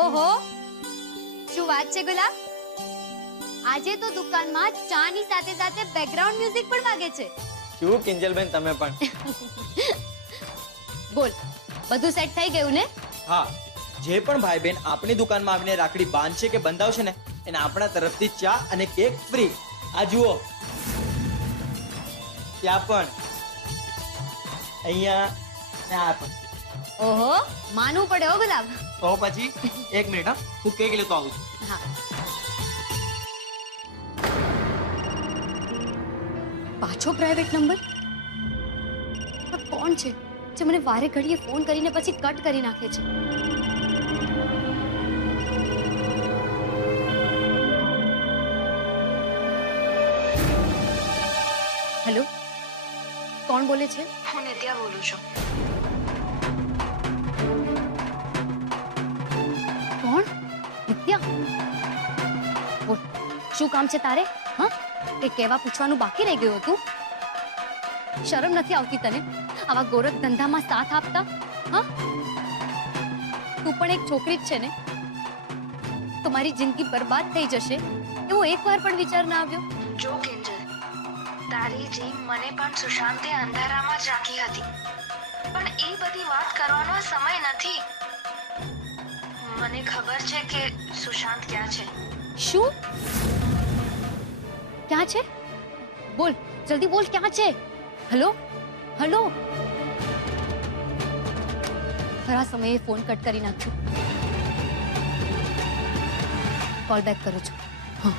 ઓહો, શું વાત છે ગુલાબ? આજે તો દુકાનમાં ચાની સાથે સાથે બેકગ્રાઉન્ડ મ્યુઝિક પણ વાગે છે. શું કિંજલબેન તમે પણ? બોલ, બધું સેટ થઈ ગયું ને? હા, જે પણ ભાઈ બહેન આપણી દુકાનમાં આવીને રાખડી બાંધશે કે બંધાવશે ને એને આપણા તરફથી ચા અને કેક ફ્રી. આ જુઓ, ત્યાં પણ, અહીંયા ને આ પણ. ઓહો, માનવું પડે હો ગુલાબ. તો પછી એક મિનિટ, હા, હું કેક લેતો આવું છું. હા. પાછો પ્રાઇવેટ નંબર? આ કોણ છે જે મને વારે ઘડીએ ફોન કરીને પછી કટ કરી નાખે છે? હેલો, કોણ બોલે છે? હું નિત્યા બોલું છું. કોણ? નિત્યા? બોલ, શું કામ છે તારે? હા, એ કહેવા પૂછવાનું બાકી રહી ગયું હતું? શરમ નથી આવતી તને આવા ગોરખ ધંધામાં સાથ આપતા? હા, તું પણ એક છોકરી જ છે ને? તમારી જિંદગી બરબાદ થઈ જશે એવો એકવાર પણ વિચાર ના આવ્યો? જો કિંજલ, તારી જેમ મને પણ સુશાંતે અંધારામાં જ રાખી હતી, પણ એ બધી વાત કરવાનો સમય નથી. મને ખબર છે કે સુશાંત ક્યાં છે. શું? ક્યાં છે? બોલ, જલ્દી બોલ, ક્યાં છે? Hello, hello. ખરા સમયે ફોન કટ કરી નાખજો. કોલ બેક કરું છું. હા.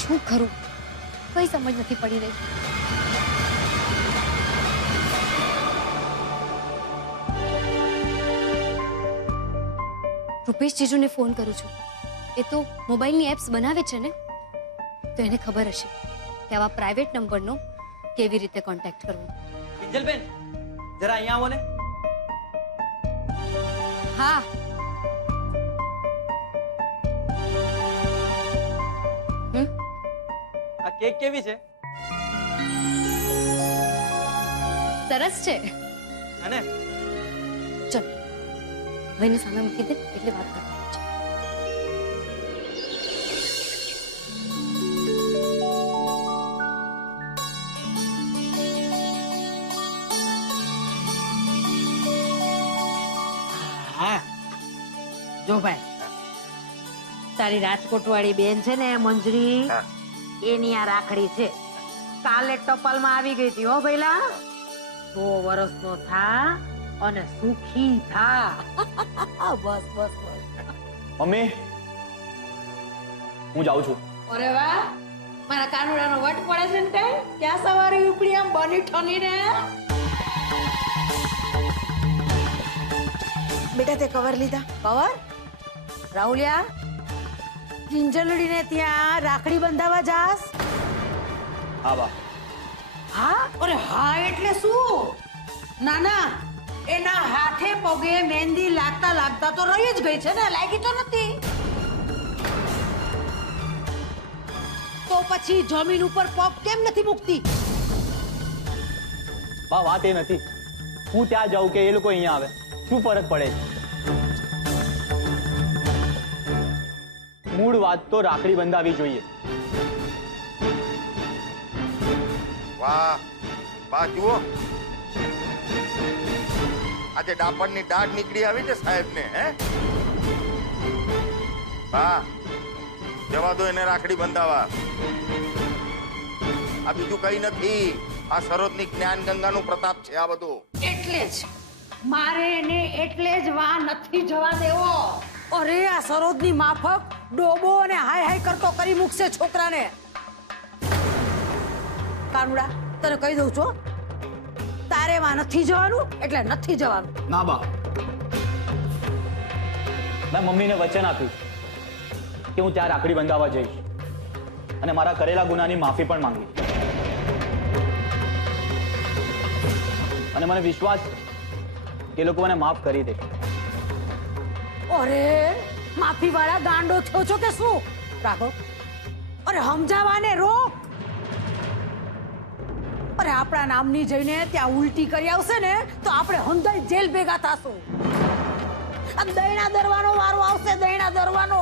શું કરું? કઈ સમજ નથી પડી રહી. રૂપેશ જીજુને ફોન કરું છું. એ તો મોબાઈલની એપ્સ બનાવે છે ને, તો એને ખબર હશે કે આવા પ્રાઇવેટ નંબરનો કેવી રીતે કોન્ટેક્ટ કરવો. કિંજલબેન, જરા અહીંયા આવો ને. હા. આ કેક કેવી છે? સરસ છે. અને ચલ, હવે એની સામે મૂકી દે એટલે વાત કરવાની છે. હા, જો ભાઈ, તારી રાજકોટ વાળી બેન છે ને મંજરી, એની આ રાખડી છે. કાલે ટપાલમાં આવી ગઈ હતી હો ભઈલા. 100 વર્ષનો થા અને સુખી થા. બસ બસ બસ. મમ્મી, હું જાઉં છું. અરે વાહ, મારા કાનુડાનો વટ પડે છે ને કઈ? ક્યાં સવારે ઉપડી આમ બની ઠનીને? બેટા તે કવર લીધા? કવર? રાહુલિયા, કિંજલડીને ત્યાં રાખડી બંધાવા જાસ? હા બા. હા? અરે હા એટલે શું? ના ના, એના હાથે પગે મહેંદી લાગતા લાગતા તો રહી જ ગઈ છે ને, લાગી તો નથી. તો પછી જમીન ઉપર પગ કેમ નથી મૂકતી? બા, વાત એ નથી. હું ત્યાં જાઉં કે એ લોકો અહીંયા આવે, શું ફરક પડે છે? મૂળ વાત તો રાખડી બંધાવી જોઈએ. વાહ વાહ, જુઓ આજે ડાપણની દાઢ નીકળી આવી છે સાહેબને. હે વાહ, જવા દો એને રાખડી બંધાવા. આ બીજું કઈ નથી, આ સરોજની જ્ઞાન ગંગાનું પ્રતાપ છે આ બધું. એટલે જ મારે એને એટલે જ વા નથી જવા દેવો. અરે આ સરોજની માફક ડોબો અને હાય હાય કરતો કરી મૂકશે છોકરાને. કાનુડા, તને કહી દઉં છું, તારે વા નથી જવાનું એટલે નથી જવાનું. ના બા, મેં મમ્મીને વચન આપ્યું કે હું ત્યાં રાખડી બંધાવવા જઈશ અને મારા કરેલા ગુનાની માફી પણ માંગી. અને મને વિશ્વાસ કે એ લોકો મને માફ કરી દે. અરે માફી વાળા ગાંડો થયો છો કે શું? રાઘવ, અરે સમજાવાને રોક. આપણા નામની જઈને ત્યાં ઉલટી કરી આવશે ને તો આપણે હંધાઈ જેલ ભેગા થાશું. આ દૈણા દરવાનો વારો આવશે, દૈણા દરવાનો.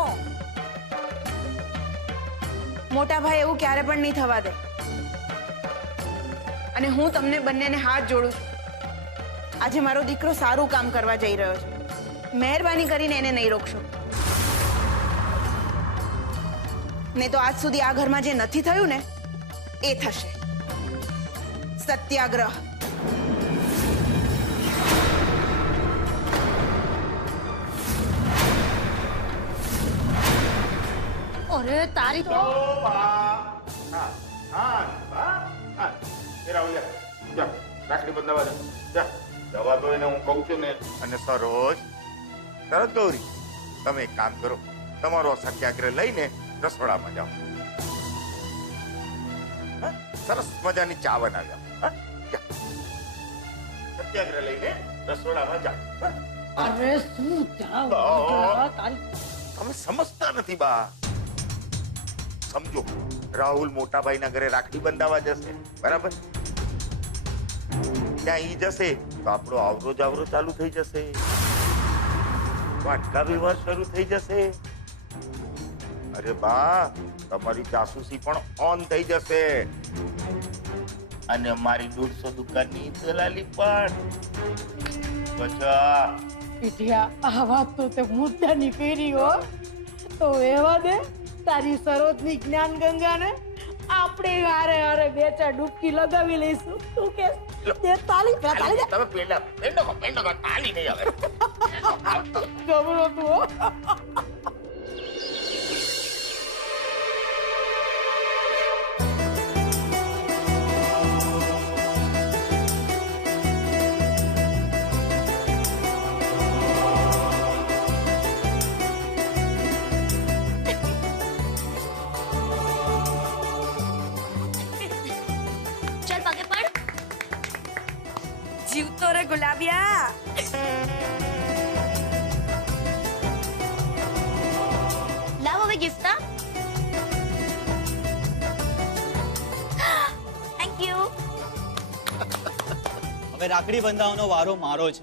મોટા ભાઈ એવું ક્યારે પણ નહીં થવા દે. અને હું તમને બંનેને હાથ જોડું છું. આજે મારો દીકરો સારું કામ કરવા જઈ રહ્યો છે. મહેરબાની કરીને એને નહીં રોકશો. નહીં તો આજ સુધી આ ઘરમાં જે નથી થયું ને એ થશે. સત્યાગ્રહ. અરે તારી તો રાખડી બદલાવા જા. દવા તો એને હું કહું છું ને. અને સરોજ, તરત ગૌરી, તમે એક કામ કરો, તમારો સત્યાગ્રહ લઈને રસોડામાં જાઓ. હા? સરસ મજાની ચા બનાવ્યા. હા? જા. સત્યાગ્રહ લઈને રસોડામાં જાઓ. હા? અરે શું જાવ તારી તમે સમજતા નથી બા. સમજો, રાહુલ મોટાભાઈના ઘરે રાખડી બંધાવા જશે, બરાબર? ત્યાં ઈ જશે તો આપણો આવરો જાવરો ચાલુ થઈ જશે, વાટકા વ્યવહાર શરૂ થઈ જશે. અરે બા, તમારી જાસૂસી પણ ઓન થઈ જશે. અને મારી 150 દુકાનની દલાલી પણ. બચા પીઠિયા, આ વાત તો તે મુદ્દાની કરી હો. તો એવા દે તારી સરોજની જ્ઞાન ગંગાને આપણે હારે હારે બે ચાર ડૂબકી લગાવી લઈશું. તું કે તે તાલી તાલી તમે પેંડો તાલી નહીં આવે. ગમરો તું હો. ચલ પગે પડ. જીવતો રે ગુલાબિયા. લાવ હવે ગિફ્ટ. Thank you. હવે રાખડી બંધાવવાનો વારો મારો છે.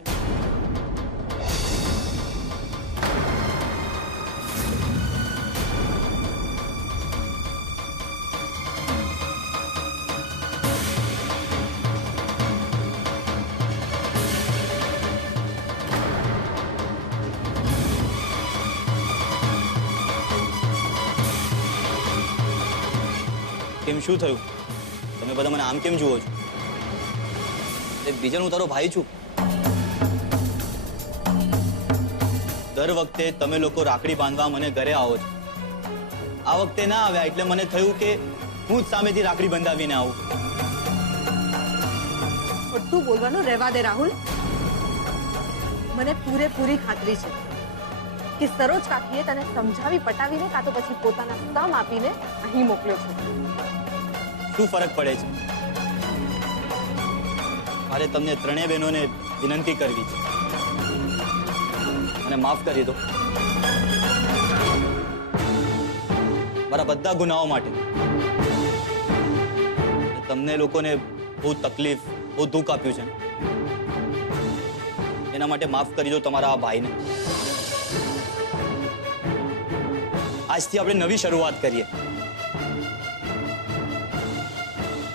કેમ, શું થયું? તમે બધા મને આમ કેમ જુઓ છો? બીજા હું તારો ભાઈ છું. દર વખતે તમે લોકો રાખડી બાંધવા મને ઘરે આવો છો. આ વખતે ના આવ્યા એટલે મને થયું કે હું જ સામેથી રાખડી બંધાવીને આવું. ખોટું બોલવાનું રહેવા દે રાહુલ. મને પૂરેપૂરી ખાતરી છે કે સરોજ કાકીએ તને સમજાવી પટાવીને કાં તો પછી પોતાના સમ આપીને અહીં મોકલ્યો છે. શું ફરક પડે છે? મારે તમને ત્રણેય બહેનોને વિનંતી કરવી છે, મને માફ કરી દો મારા બધા ગુનાઓ માટે. તમને લોકોને બહુ તકલીફ, બહુ દુઃખ આપ્યું છે, એના માટે માફ કરી દો તમારા આ ભાઈને. આજથી આપણે નવી શરૂઆત કરીએ.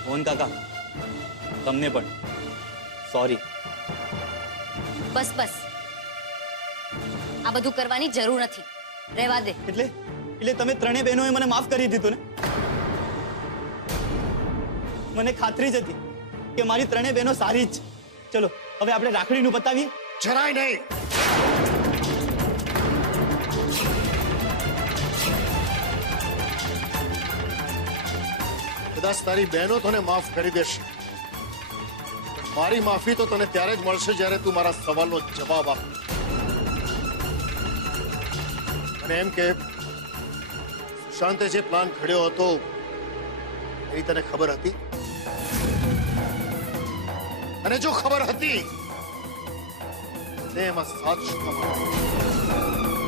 મોહન કાકા, તમને પણ સોરી. બસ બસ, આ બધું કરવાની જરૂર નથી. રહેવા દે. એટલે તમે ત્રણેય બહેનોએ મને માફ કરી દીધું ને? મને ખાતરી જ હતી કે મારી ત્રણેય બહેનો સારી જ છે. ચલો હવે આપણે રાખડીનું પતાવીએ. જરાય નહીં. કદાચ તારી બહેનો તને માફ કરી દેશે, મારી માફી તો તને ત્યારે જ મળશે જ્યારે તું મારા સવાલનો જવાબ આપ. અને એમ કે સુશાંતે જે પ્લાન ઘડ્યો હતો એની તને ખબર હતી? અને જો ખબર હતી તે એમાં સાથ શું કામ આવ્યો?